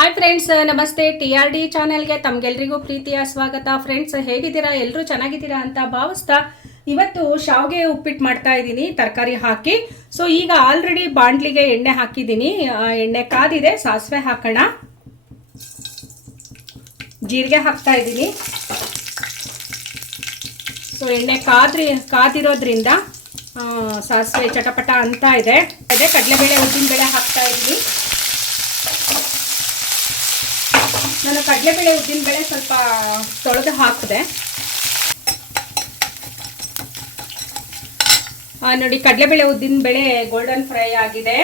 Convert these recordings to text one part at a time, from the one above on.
Hi friends ನಮಸ್ತೆ. T R D ಚಾನೆಲ್ಗೆ ತಮ್ಗೆಲ್ರಿಗೂ ಪ್ರೀತಿಯ ಸ್ವಾಗತ. ಫ್ರೆಂಡ್ಸ್ ಹೇಗಿದ್ದೀರಾ? ಎಲ್ಲರೂ ಚೆನ್ನಾಗಿದ್ದೀರಾ ಅಂತ ಭಾವಿಸ್ತಾ ಇವತ್ತು ಶಾವ್ಗೆ ಉಪ್ಪಿಟ್ಟು ಮಾಡ್ತಾ ಇದ್ದೀನಿ. ತರಕಾರಿ ಹಾಕಿ. ಸೊ ಈಗ ಆಲ್ರೆಡಿ ಬಾಂಡ್ಲಿಗೆ ಎಣ್ಣೆ ಹಾಕಿದ್ದೀನಿ. ಎಣ್ಣೆ ಕಾದಿದೆ. ಸಾಸಿವೆ ಹಾಕೋಣ. ಜೀರಿಗೆ ಹಾಕ್ತಾ ಇದ್ದೀನಿ. ಸೊ ಎಣ್ಣೆ ಕಾದ್ರಿ, ಕಾದಿರೋದ್ರಿಂದ ಸಾಸಿವೆ ಚಟಪಟ ಅಂತ ಇದೆ. ಅದೇ ಕಡಲೆಬೇಳೆ, ಉದ್ದಿನಬೇಳೆ ಹಾಕ್ತಾ ಇದ್ದೀನಿ. ನಾನು ಕಡಲೆಬೇಳೆ ಉದ್ದಿನಬೇಳೆ ಸ್ವಲ್ಪ ತೊಳೆದು ಹಾಕಿದೆ. ನೋಡಿ, ಕಡಲೆಬೇಳೆ ಉದ್ದಿನಬೇಳೆ ಗೋಲ್ಡನ್ ಫ್ರೈ ಆಗಿದೆ.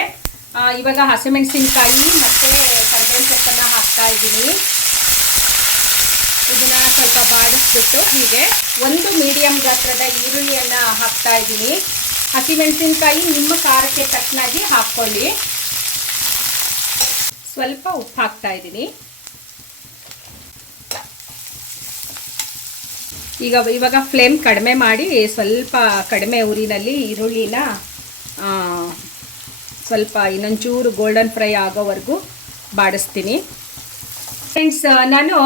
ಇವಾಗ ಹಸಿಮೆಣಸಿನ್ಕಾಯಿ ಮತ್ತು ಕರಿಬೇವಿನ ಸೊಪ್ಪನ್ನು ಹಾಕ್ತಾ ಇದ್ದೀನಿ. ಇದನ್ನ ಸ್ವಲ್ಪ ಬಾಡಿಸ್ಬಿಟ್ಟು ಹೀಗೆ ಒಂದು ಮೀಡಿಯಂ ಗಾತ್ರದ ಈರುಳ್ಳಿಯನ್ನು ಹಾಕ್ತಾ ಇದ್ದೀನಿ. ಹಸಿಮೆಣಸಿನ್ಕಾಯಿ ನಿಮ್ಮ ಖಾರಕ್ಕೆ ತಕ್ಕನಾಗಿ ಹಾಕ್ಕೊಳ್ಳಿ. ಸ್ವಲ್ಪ ಉಪ್ಪು ಹಾಕ್ತಾ ಇದ್ದೀನಿ. ಈಗ ಇವಾಗ ಫ್ಲೇಮ್ ಕಡಿಮೆ ಮಾಡಿ ಸ್ವಲ್ಪ ಕಡಿಮೆ ಉರಿನಲ್ಲಿ ಈರುಳ್ಳಿನ ಸ್ವಲ್ಪ ಇನ್ನೊಂಚೂರು ಗೋಲ್ಡನ್ ಫ್ರೈ ಆಗೋವರೆಗೂ ಬಾಡಿಸ್ತೀನಿ. ಫ್ರೆಂಡ್ಸ್ ನಾನು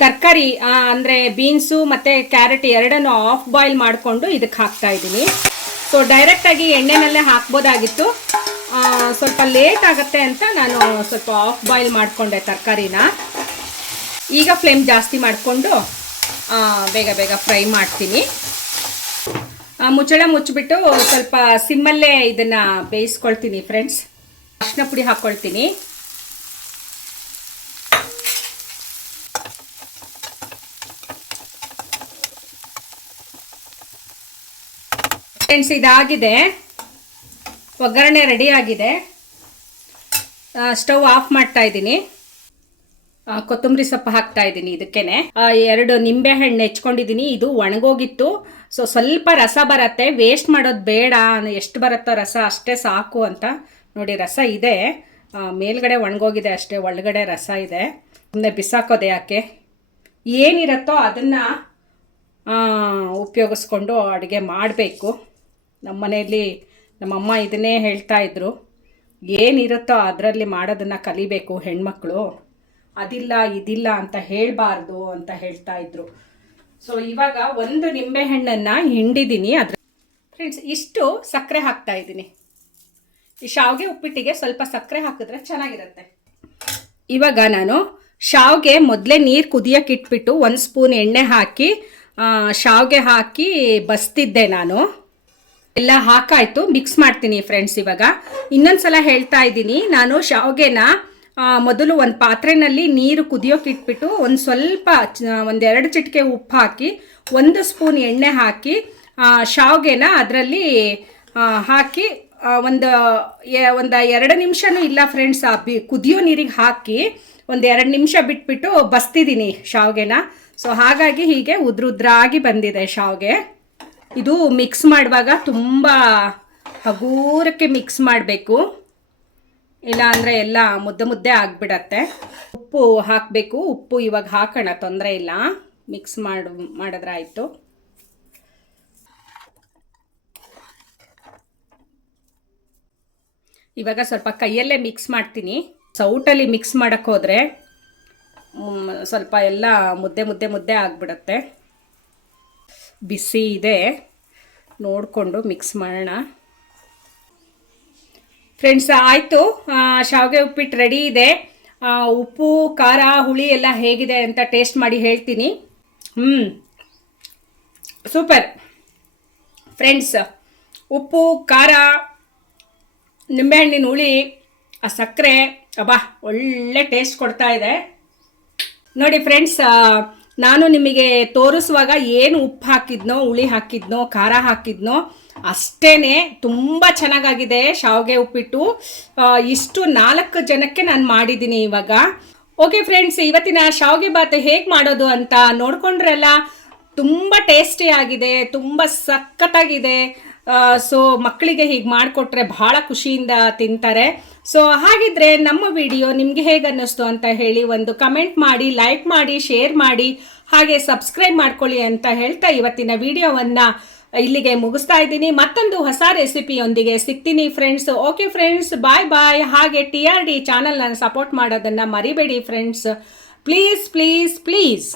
ತರಕಾರಿ ಅಂದರೆ ಬೀನ್ಸು ಮತ್ತು ಕ್ಯಾರೆಟ್ ಎರಡನ್ನು ಆಫ್ ಬಾಯ್ಲ್ ಮಾಡಿಕೊಂಡು ಇದಕ್ಕೆ ಹಾಕ್ತಾ ಇದ್ದೀನಿ. ಸೊ ಡೈರೆಕ್ಟಾಗಿ ಎಣ್ಣೆನಲ್ಲೇ ಹಾಕ್ಬೋದಾಗಿತ್ತು. ಸ್ವಲ್ಪ ಲೇಟ್ ಆಗುತ್ತೆ ಅಂತ ನಾನು ಸ್ವಲ್ಪ ಆಫ್ ಬಾಯ್ಲ್ ಮಾಡಿಕೊಂಡೆ ತರಕಾರಿನ. ಈಗ ಫ್ಲೇಮ್ ಜಾಸ್ತಿ ಮಾಡಿಕೊಂಡು ಬೇಗ ಬೇಗ ಫ್ರೈ ಮಾಡ್ತೀನಿ. ಮುಚ್ಚಳ ಮುಚ್ಚಿಬಿಟ್ಟು ಸ್ವಲ್ಪ ಸಿಮ್ಮಲ್ಲೇ ಇದನ್ನು ಬೇಯಿಸ್ಕೊಳ್ತೀನಿ ಫ್ರೆಂಡ್ಸ್ ಅರಿಶಿನ ಪುಡಿ ಹಾಕ್ಕೊಳ್ತೀನಿ ಫ್ರೆಂಡ್ಸ್ ಇದಾಗಿದೆ. ಒಗ್ಗರಣೆ ರೆಡಿ ಆಗಿದೆ. ಸ್ಟವ್ ಆಫ್ ಮಾಡ್ತಾ ಇದ್ದೀನಿ. ಕೊತ್ತಂಬರಿ ಸೊಪ್ಪು ಹಾಕ್ತಾ ಇದ್ದೀನಿ ಇದಕ್ಕೇನೆ. ಎರಡು ನಿಂಬೆ ಹಣ್ಣು ಹೆಚ್ಕೊಂಡಿದ್ದೀನಿ. ಇದು ಒಣಗೋಗಿತ್ತು. ಸೊ ಸ್ವಲ್ಪ ರಸ ಬರತ್ತೆ. ವೇಸ್ಟ್ ಮಾಡೋದು ಬೇಡ. ಎಷ್ಟು ಬರುತ್ತೋ ರಸ ಅಷ್ಟೇ ಸಾಕು ಅಂತ ನೋಡಿ ರಸ ಇದೆ. ಮೇಲ್ಗಡೆ ಒಣಗೋಗಿದೆ ಅಷ್ಟೇ. ಒಳಗಡೆ ರಸ ಇದೆ. ಸುಮ್ಮನೆ ಬಿಸಾಕೋದೆ ಯಾಕೆ? ಏನಿರುತ್ತೋ ಅದನ್ನು ಉಪಯೋಗಿಸ್ಕೊಂಡು ಅಡುಗೆ ಮಾಡಬೇಕು. ನಮ್ಮ ಮನೆಯಲ್ಲಿ ನಮ್ಮಮ್ಮ ಇದನ್ನೇ ಹೇಳ್ತಾ ಇದ್ರು. ಏನಿರುತ್ತೋ ಅದರಲ್ಲಿ ಮಾಡೋದನ್ನು ಕಲಿಬೇಕು ಹೆಣ್ಮಕ್ಳು. ಅದಿಲ್ಲ, ಇದಿಲ್ಲ ಅಂತ ಹೇಳಬಾರ್ದು ಅಂತ ಹೇಳ್ತಾ ಇದ್ರು. ಸೊ ಇವಾಗ ಒಂದು ನಿಂಬೆ ಹಣ್ಣನ್ನು ಹಿಂಡಿದ್ದೀನಿ ಅದ್ರ ಫ್ರೆಂಡ್ಸ್ ಇಷ್ಟು ಸಕ್ಕರೆ ಹಾಕ್ತಾ ಇದ್ದೀನಿ. ಈ ಶಾವಿಗೆ ಉಪ್ಪಿಟ್ಟಿಗೆ ಸ್ವಲ್ಪ ಸಕ್ಕರೆ ಹಾಕಿದ್ರೆ ಚೆನ್ನಾಗಿರುತ್ತೆ. ಇವಾಗ ನಾನು ಶಾವ್ಗೆ ಮೊದಲೇ ನೀರು ಕುದಿಯಕ್ಕೆ ಇಟ್ಬಿಟ್ಟು ಒಂದು ಸ್ಪೂನ್ ಎಣ್ಣೆ ಹಾಕಿ ಶಾವಿಗೆ ಹಾಕಿ ಬಸ್ತಿದ್ದೆ ನಾನು. ಎಲ್ಲ ಹಾಕಾಯಿತು ಮಿಕ್ಸ್ ಮಾಡ್ತೀನಿ ಫ್ರೆಂಡ್ಸ್ ಇವಾಗ. ಇನ್ನೊಂದು ಸಲ ಹೇಳ್ತಾ ಇದ್ದೀನಿ, ನಾನು ಶಾವ್ಗೆನ ಮೊದಲು ಒಂದು ಪಾತ್ರೆನಲ್ಲಿ ನೀರು ಕುದಿಯೋಕೆ ಇಟ್ಬಿಟ್ಟು ಒಂದು ಸ್ವಲ್ಪ ಒಂದೆರಡು ಚಿಟಿಕೆ ಉಪ್ಪು ಹಾಕಿ, ಒಂದು ಸ್ಪೂನ್ ಎಣ್ಣೆ ಹಾಕಿ ಶಾವ್ಗೆನ ಅದರಲ್ಲಿ ಹಾಕಿ ಒಂದು ಒಂದು ಎರಡು ನಿಮಿಷನೂ ಇಲ್ಲ ಫ್ರೆಂಡ್ಸ್, ಆ ಬಿ, ಕುದಿಯೋ ನೀರಿಗೆ ಹಾಕಿ ಒಂದು ಎರಡು ನಿಮಿಷ ಬಿಟ್ಬಿಟ್ಟು ಬಸ್ತಿದ್ದೀನಿ ಶಾವ್ಗೆನ. ಸೊ, ಹಾಗಾಗಿ ಹೀಗೆ ಉದ್ರುದ್ರಾಗಿ ಬಂದಿದೆ ಶಾವ್ಗೆ. ಇದು ಮಿಕ್ಸ್ ಮಾಡುವಾಗ ತುಂಬ ಹಗೂರಕ್ಕೆ ಮಿಕ್ಸ್ ಮಾಡಬೇಕು. ಇಲ್ಲ ಅಂದರೆ ಎಲ್ಲ ಮುದ್ದೆ ಮುದ್ದೆ ಆಗಿಬಿಡತ್ತೆ. ಉಪ್ಪು ಹಾಕಬೇಕು, ಉಪ್ಪು ಇವಾಗ ಹಾಕೋಣ, ತೊಂದರೆ ಇಲ್ಲ. ಮಿಕ್ಸ್ ಮಾಡು ಮಾಡಿದ್ರೆ ಆಯಿತು ಇವಾಗ ಸ್ವಲ್ಪ ಕೈಯಲ್ಲೇ ಮಿಕ್ಸ್ ಮಾಡ್ತೀನಿ. ಸೌಟಲ್ಲಿ ಮಿಕ್ಸ್ ಮಾಡೋಕ್ಕೆ ಹೋದರೆ ಸ್ವಲ್ಪ ಎಲ್ಲ ಮುದ್ದೆ ಮುದ್ದೆ ಮುದ್ದೆ ಆಗ್ಬಿಡತ್ತೆ. ಬಿಸಿ ಇದೆ. ನೋಡಿಕೊಂಡು ಮಿಕ್ಸ್ ಮಾಡೋಣ. ಫ್ರೆಂಡ್ಸ್ ಆಯಿತು. ಶಾವಿಗೆ ಉಪ್ಪಿಟ್ಟು ರೆಡಿ ಇದೆ. ಉಪ್ಪು, ಖಾರ, ಹುಳಿ ಎಲ್ಲ ಹೇಗಿದೆ ಅಂತ ಟೇಸ್ಟ್ ಮಾಡಿ ಹೇಳ್ತೀನಿ. ಹ್ಞೂ ಸೂಪರ್ ಫ್ರೆಂಡ್ಸ್ ಉಪ್ಪು, ಖಾರ, ನಿಂಬೆಹಣ್ಣಿನ ಹುಳಿ, ಆ ಸಕ್ಕರೆ, ಅಬ್ಬಾ, ಒಳ್ಳೆ ಟೇಸ್ಟ್ ಕೊಡ್ತಾ ಇದೆ. ನೋಡಿ ಫ್ರೆಂಡ್ಸ್ ನಾನು ನಿಮಗೆ ತೋರಿಸುವಾಗ ಏನು ಉಪ್ಪು ಹಾಕಿದ್ನೋ, ಹುಳಿ ಹಾಕಿದ್ನೋ, ಖಾರ ಹಾಕಿದ್ನೋ ಅಷ್ಟೇ ತುಂಬ ಚೆನ್ನಾಗಾಗಿದೆ ಶಾವಿಗೆ ಉಪ್ಪಿಟ್ಟು. ಇಷ್ಟು ನಾಲ್ಕು ಜನಕ್ಕೆ ನಾನು ಮಾಡಿದ್ದೀನಿ ಇವಾಗ. ಓಕೆ ಫ್ರೆಂಡ್ಸ್ ಇವತ್ತಿನ ಶಾವಿಗೆ ಭಾತ್ ಹೇಗೆ ಮಾಡೋದು ಅಂತ ನೋಡ್ಕೊಂಡ್ರಲ್ಲ? ತುಂಬ ಟೇಸ್ಟಿ ಆಗಿದೆ ತುಂಬ ಸಖತ್ತಾಗಿದೆ. ಸೊ ಮಕ್ಕಳಿಗೆ ಹೀಗೆ ಮಾಡಿಕೊಟ್ರೆ ಬಹಳ ಖುಷಿಯಿಂದ ತಿಂತಾರೆ. ಸೊ ಹಾಗಿದ್ರೆ ನಮ್ಮ ವಿಡಿಯೋ ನಿಮಗೆ ಹೇಗೆ ಅನ್ನಿಸ್ತು ಅಂತ ಹೇಳಿ ಒಂದು ಕಮೆಂಟ್ ಮಾಡಿ ಲೈಕ್ ಮಾಡಿ ಶೇರ್ ಮಾಡಿ, ಹಾಗೆ ಸಬ್ಸ್ಕ್ರೈಬ್ ಮಾಡ್ಕೊಳ್ಳಿ ಅಂತ ಹೇಳ್ತಾ ಇವತ್ತಿನ ವಿಡಿಯೋವನ್ನು ಇಲ್ಲಿಗೆ ಮುಗಿಸ್ತಾ ಇದ್ದೀನಿ. ಮತ್ತೊಂದು ಹೊಸ ರೆಸಿಪಿಯೊಂದಿಗೆ ಸಿಗ್ತೀನಿ friends okay friends bye bye ಹಾಗೆ ಟಿ ಆರ್ ಡಿ ಚಾನಲ್ನ ಸಪೋರ್ಟ್ ಮಾಡೋದನ್ನು ಮರಿಬೇಡಿ ಫ್ರೆಂಡ್ಸ್ ಪ್ಲೀಸ್ ಪ್ಲೀಸ್ ಪ್ಲೀಸ್